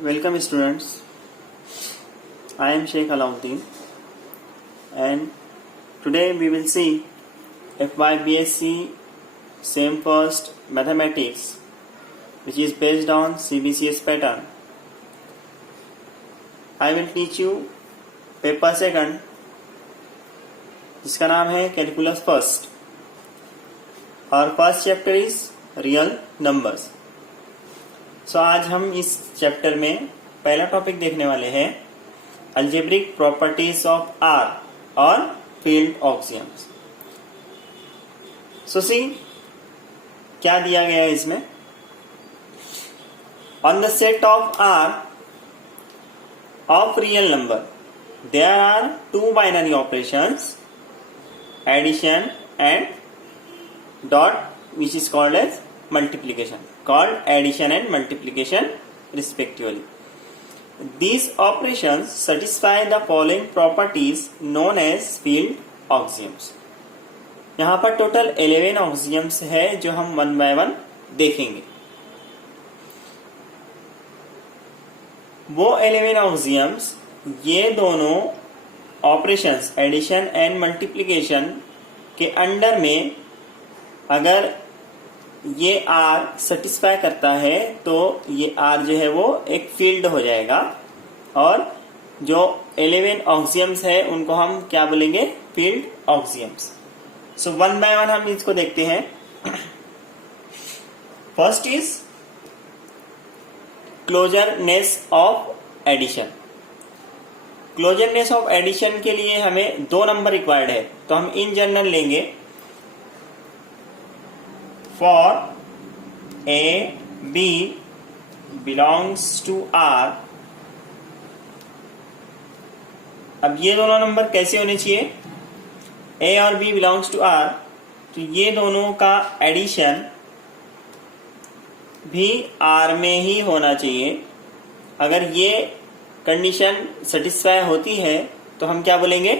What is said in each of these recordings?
Welcome students, I am Sheikh Alauddin and today we will see FYBSc SEM First Mathematics which is based on CBCS pattern. I will teach you paper second जिसका नाम है calculus first और first chapter is real numbers. So आज हम इस chapter में पहला topic देखने वाले हैं अलजेब्रिक प्रॉपर्टीज ऑफ आर और फील्ड ऑक्सियम्स. सो सी क्या दिया गया है इसमें. On the set of R of real number there are two binary operations, addition and dot, which is called as multiplication, respectively. These operations satisfy the following properties known as field axioms. यहाँ पर total 11 axioms है जो हम one by one देखेंगे. वो 11 ऑक्सियम्स ये दोनों operations addition and multiplication के अंडर में अगर ये आर सेटिस्फाई करता है तो ये आर जो है वो एक फील्ड हो जाएगा और जो 11 ऑक्सियम्स है उनको हम क्या बोलेंगे, field axioms. So one by one हम इसको देखते हैं. First is closureness of addition. Closureness of addition के लिए हमें दो नंबर रिक्वायर्ड है तो हम इन जनरल लेंगे for A B belongs to R. अब ये दोनों नंबर कैसे होने चाहिए, ए और बी बिलोंग्स टू आर, तो ये दोनों का एडिशन भी आर में ही होना चाहिए. अगर ये कंडीशन सेटिस्फाई होती है तो हम क्या बोलेंगे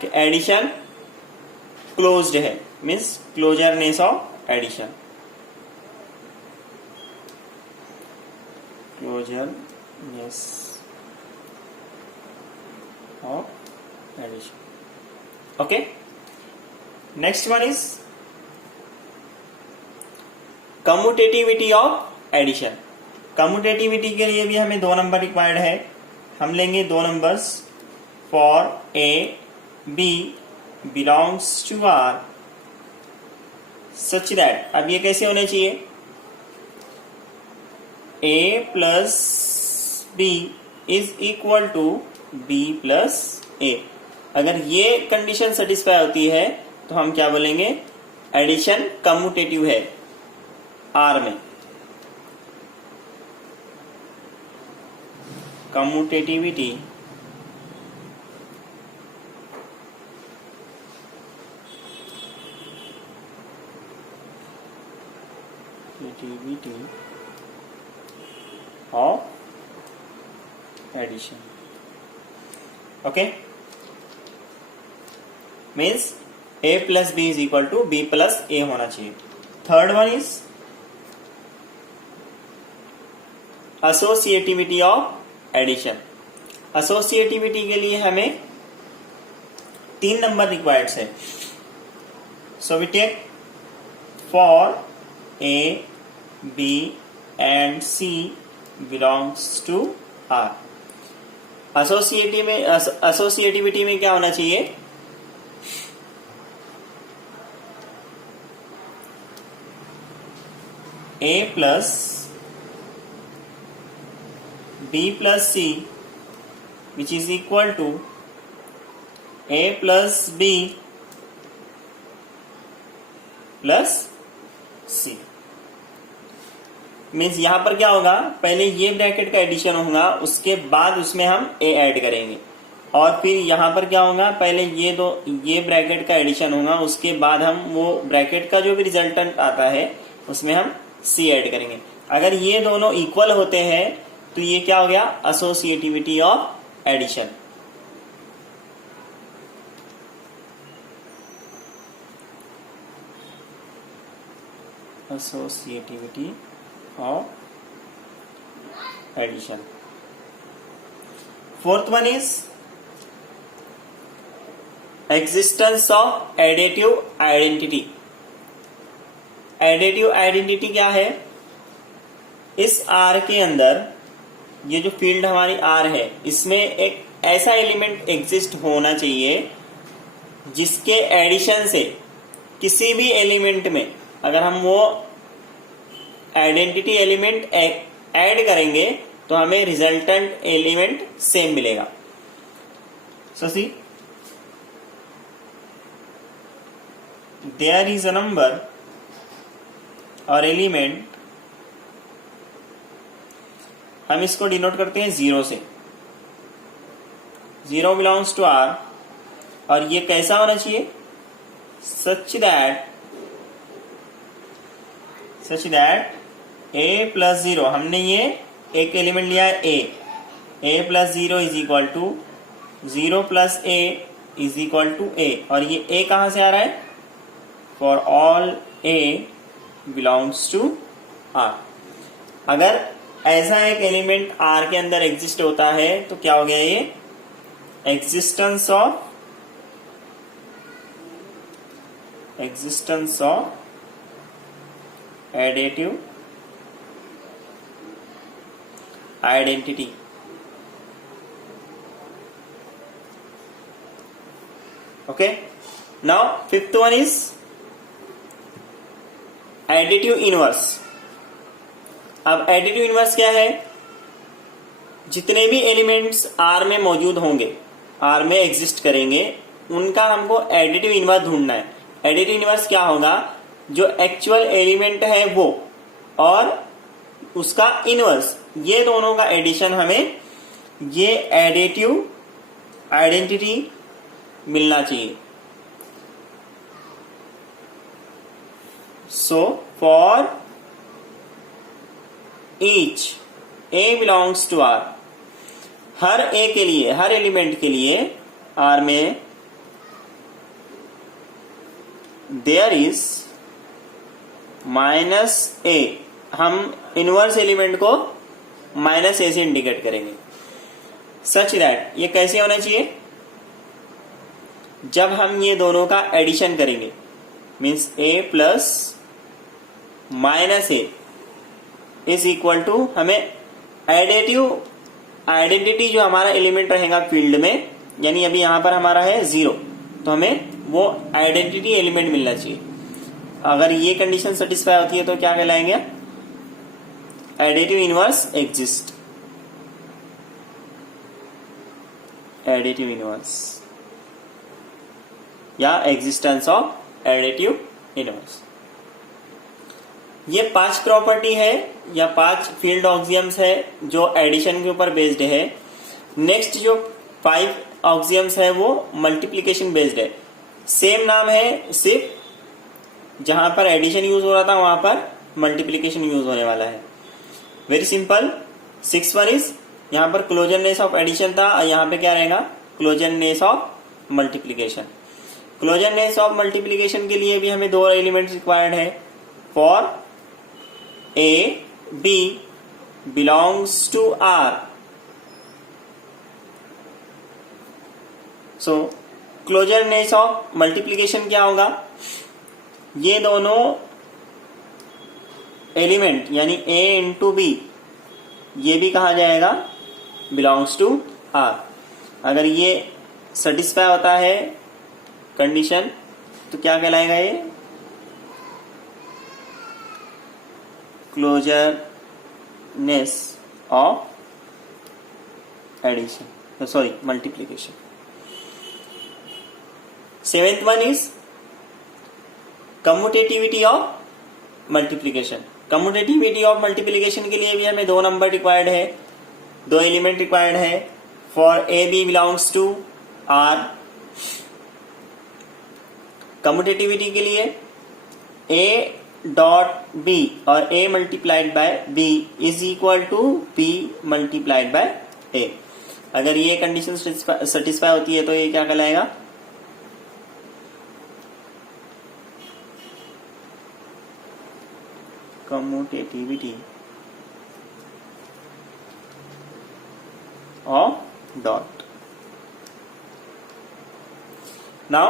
कि एडिशन क्लोज्ड है, means closureness of addition. Closureness of addition. Okay, next one is commutativity of addition. Commutativity के लिए भी हमें दो नंबर रिक्वायर्ड है. हम लेंगे दो numbers for A B belongs to R such that. अब ये कैसे होने चाहिए, A plus B is equal to B plus A. अगर ये कंडीशन सेटिस्फाई होती है तो हम क्या बोलेंगे, एडिशन कम्यूटेटिव है आर में. Commutativity of addition. Okay, means A plus B is equal to B plus A होना चाहिए. Third one is associativity of addition. Associativity के लिए हमें तीन नंबर रिक्वायर्ड है. So we take for A B and C belongs to R. Associativity में क्या होना चाहिए, A plus b plus c which is equal to a plus b plus c. Means यहां पर क्या होगा, पहले ये ब्रैकेट का एडिशन होगा उसके बाद उसमें हम a ऐड करेंगे और फिर यहां पर क्या होगा, पहले ये ब्रैकेट का एडिशन होगा उसके बाद हम वो ब्रैकेट का जो भी रिजल्टेंट आता है उसमें हम c ऐड करेंगे. अगर ये दोनों इक्वल होते हैं तो ये क्या हो गया, associativity of addition. associativity of addition. Fourth one is existence of additive identity. Additive identity क्या है? इस आर के अंदर ये जो फील्ड हमारी आर है, इसमें एक ऐसा एलिमेंट एग्जिस्ट होना चाहिए जिसके एडिशन से किसी भी एलिमेंट में अगर हम वो आइडेंटिटी एलिमेंट ऐड करेंगे तो हमें रिजल्टेंट एलिमेंट सेम मिलेगा। सो सी, देयर इज अ नंबर और एलिमेंट, हम इसको डिनोट करते हैं 0 से। 0 बिलोंग्स टू आर, और ये कैसा होना चाहिए? सच दैट a प्लस 0, हमने ये एक एलिमेंट लिया है a plus 0 is equal to 0 plus a is equal to a, और ये a कहां से आ रहा है? For all a belongs to r। अगर ऐसा एक एलिमेंट R के अंदर एग्जिस्ट होता है तो क्या हो गया? ये existence of additive identity. Okay, now fifth one is additive inverse. अब एडिटिव इनवर्स क्या है? जितने भी एलिमेंट्स R में मौजूद होंगे, R में एग्जिस्ट करेंगे, उनका हमको एडिटिव इनवर्स ढूंढना है। एडिटिव इनवर्स क्या होगा? जो एक्चुअल एलिमेंट है वो और उसका इनवर्स, ये दोनों का एडिशन हमें ये एडिटिव आइडेंटिटी मिलना चाहिए। So for each A belongs to R, हर A के लिए, हर एलिमेंट के लिए R में देयर इज माइनस A, हम इनवर्स एलिमेंट को माइनस A से इंडिकेट करेंगे। सच दैट, ये कैसे होना चाहिए? जब हम ये दोनों का एडिशन करेंगे, means A plus minus A is equal to, हमें एडिटिव आइडेंटिटी जो हमारा एलिमेंट रहेगा फील्ड में, यानी अभी यहां पर हमारा है 0, तो हमें वो आइडेंटिटी एलिमेंट मिलना चाहिए। अगर ये कंडीशन सेटिस्फाई होती है तो क्या कहलाएंगे? Additive inverse exist. Additive inverse या एग्जिस्टेंस ऑफ एडिटिव इनवर्स। ये 5 प्रॉपर्टी है या 5 फील्ड ऑक्सियम्स है जो एडिशन के ऊपर बेस्ड है। नेक्स्ट जो 5 ऑक्सियम्स है वो मल्टीप्लिकेशन बेस्ड है। सेम नाम है, सिर्फ जहां पर एडिशन यूज हो रहा था वहां पर मल्टीप्लिकेशन यूज होने वाला है। Very simple. 6 वन इज, यहां पर क्लोजरनेस ऑफ एडिशन था, यहां पे क्या रहेगा? Closureness of multiplication. Closureness of multiplication के लिए भी हमें 2 एलिमेंट्स रिक्वायर्ड है। For A B belongs to R, so closureness of multiplication क्या होगा? ये दोनों एलिमेंट यानी A इंटू B, ये भी कहा जाएगा बिलोंग्स टू R। अगर ये सेटिस्फाई होता है कंडीशन तो क्या कहलाएगा? ये closeness of addition, sorry multiplication. 7th one is commutativity of multiplication. Commutativity of multiplication के लिए भी हमें 2 नंबर रिक्वायर्ड है, 2 एलिमेंट रिक्वायर्ड है। For A B belongs to R, commutativity के लिए A डॉट B और A multiplied by B is equal to B multiplied by A। अगर ये कंडीशन सेटिस्फाई होती है तो ये क्या कहलाएगा? Commutativity of dot. Now,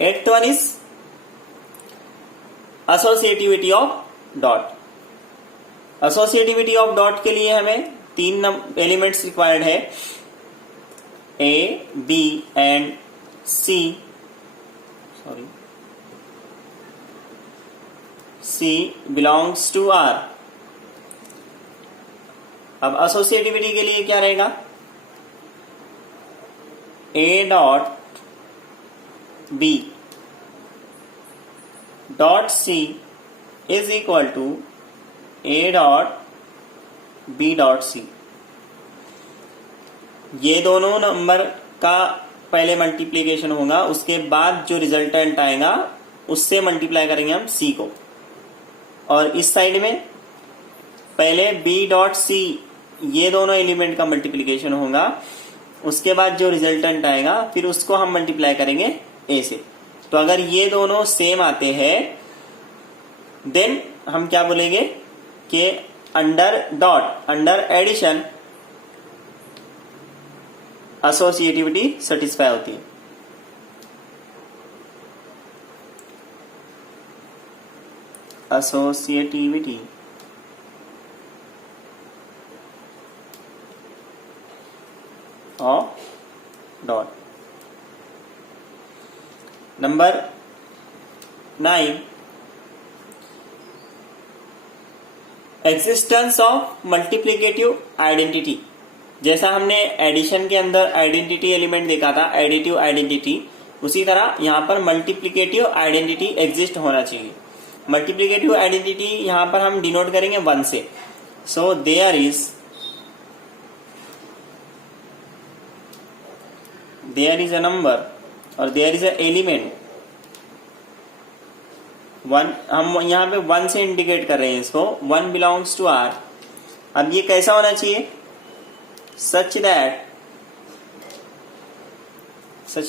eighth one is associativity of dot. Associativity of dot के लिए हमें 3 एलिमेंट्स रिक्वायर्ड है, A, B and C. C belongs to R. अब एसोसिएटिविटी के लिए क्या रहेगा? A dot B dot C is equal to A dot B dot C. ये दोनों नंबर का पहले मल्टीप्लीकेशन होगा, उसके बाद जो रिजल्टेंट आएगा उससे मल्टीप्लाई करेंगे हम C को, और इस साइड में पहले B डॉट C ये दोनों एलिमेंट का मल्टीप्लीकेशन होगा, उसके बाद जो रिजल्टेंट आएगा फिर उसको हम मल्टीप्लाई करेंगे A से. तो अगर ये दोनों सेम आते हैं देन हम क्या बोलेंगे कि under dot, under addition associativity satisfy होती है. Associativity of dot. Number 9, existence of multiplicative identity. जैसा हमने एडिशन के अंदर आइडेंटिटी एलिमेंट देखा था, एडिटिव आइडेंटिटी, उसी तरह यहां पर मल्टीप्लिकेटिव आइडेंटिटी एग्जिस्ट होना चाहिए. मल्टीप्लिकेटिव आइडेंटिटी यहां पर हम डिनोट करेंगे 1 से. So there is a number और देयर इज अ एलिमेंट 1. हम यहां पे 1 से इंडिकेट कर रहे हैं इसको. 1 बिलोंग्स टू R. अब ये कैसा होना चाहिए? सच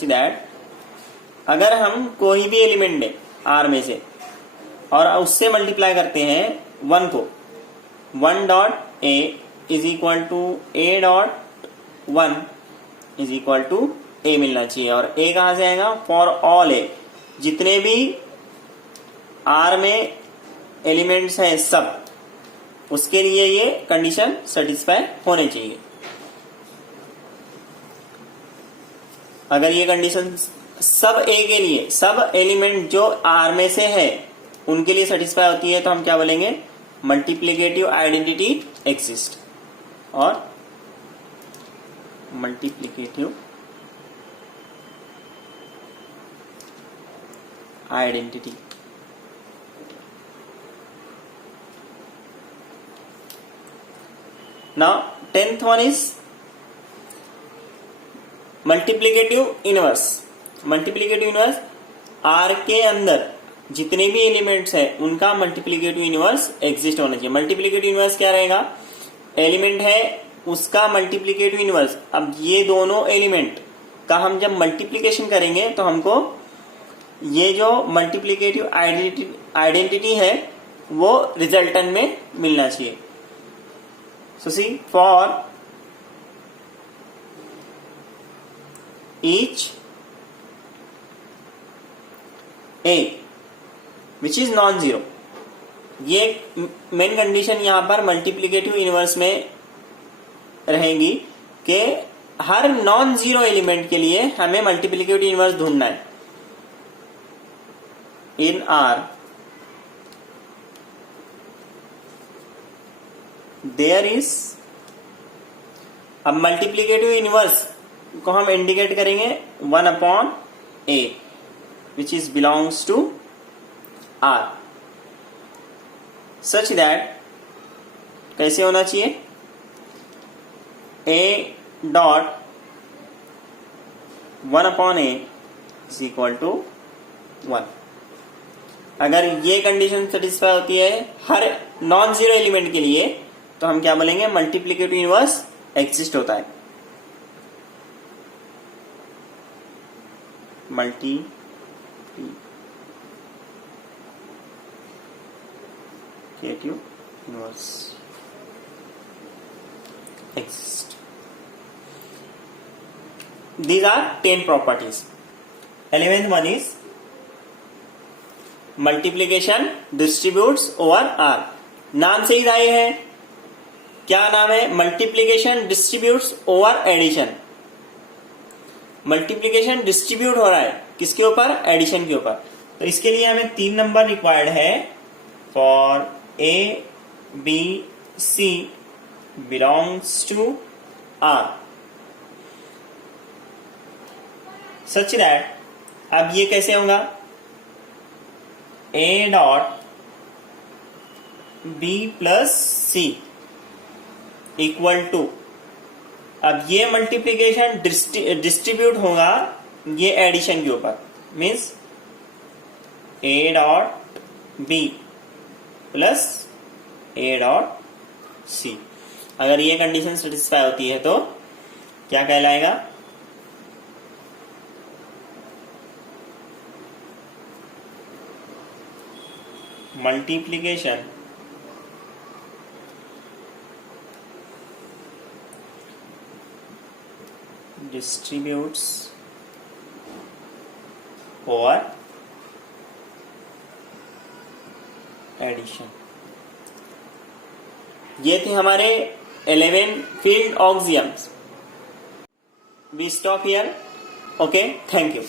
दैट अगर हम कोई भी एलिमेंट लें R में से और उससे मल्टीप्लाई करते हैं 1 को, 1 dot A is equal to A dot 1 is equal to A मिलना चाहिए. और A कहां से आएगा? फॉर ऑल A, जितने भी R में एलिमेंट्स हैं सब, उसके लिए ये कंडीशन सेटिस्फाई होने चाहिए. अगर ये कंडीशन सब A के लिए, सब एलिमेंट जो R में से है उनके लिए सेटिस्फाई होती है तो हम क्या बोलेंगे? Multiplicative identity exist. और multiplicative identity. Now 10th one is multiplicative inverse. Multiplicative inverse R के अंदर जितने भी एलिमेंट्स हैं उनका मल्टीप्लिकेटिव इनवर्स एग्जिस्ट होना चाहिए. मल्टीप्लिकेटिव इनवर्स क्या रहेगा? एलिमेंट है उसका मल्टीप्लिकेटिव इनवर्स. अब ये दोनों एलिमेंट का हम जब मल्टीप्लिकेशन करेंगे तो हमको ये जो मल्टीप्लिकेटिव आइडेंटिटी है वो रिजल्टेंट में मिलना चाहिए. सो सी, for each A which is non-zero. ये मेन कंडीशन यहां पर मल्टीप्लिकेटिव इनवर्स में रहेगी कि हर नॉन जीरो एलिमेंट के लिए हमें मल्टीप्लिकेटिव इनवर्स ढूंढना है. इन R देयर इज, अब मल्टीप्लिकेटिव इनवर्स को हम इंडिकेट करेंगे 1 upon A which is belongs to R, such that कैसे होना चाहिए? A dot 1 upon A is equal to 1. अगर ये कंडीशन सेटिस्फाई होती है हर नॉन जीरो एलिमेंट के लिए तो हम क्या बोलेंगे? मल्टीप्लिकेटिव इनवर्स एग्जिस्ट होता है. Multiplicative inverse. exist. These are 10 properties. 11th one is multiplication distributes over R. नाम से ही आए हैं, क्या नाम है? Multiplication distributes over addition. Multiplication distribute हो रहा है किसके ऊपर? एडिशन के ऊपर. तो इसके लिए हमें 3 नंबर रिक्वायर्ड है. For A B C belongs to R such that, अब ये कैसे होगा? A dot B plus C equal to, अब ये मल्टीप्लीकेशन डिस्ट्रीब्यूट होगा ये एडिशन के ऊपर. Means A dot B plus A dot C. अगर ये कंडीशन सेटिस्फाई होती है तो क्या कहलाएगा? Multiplication distributes over addition. ये थे हमारे 11 field axioms. We stop here. Okay, thank you.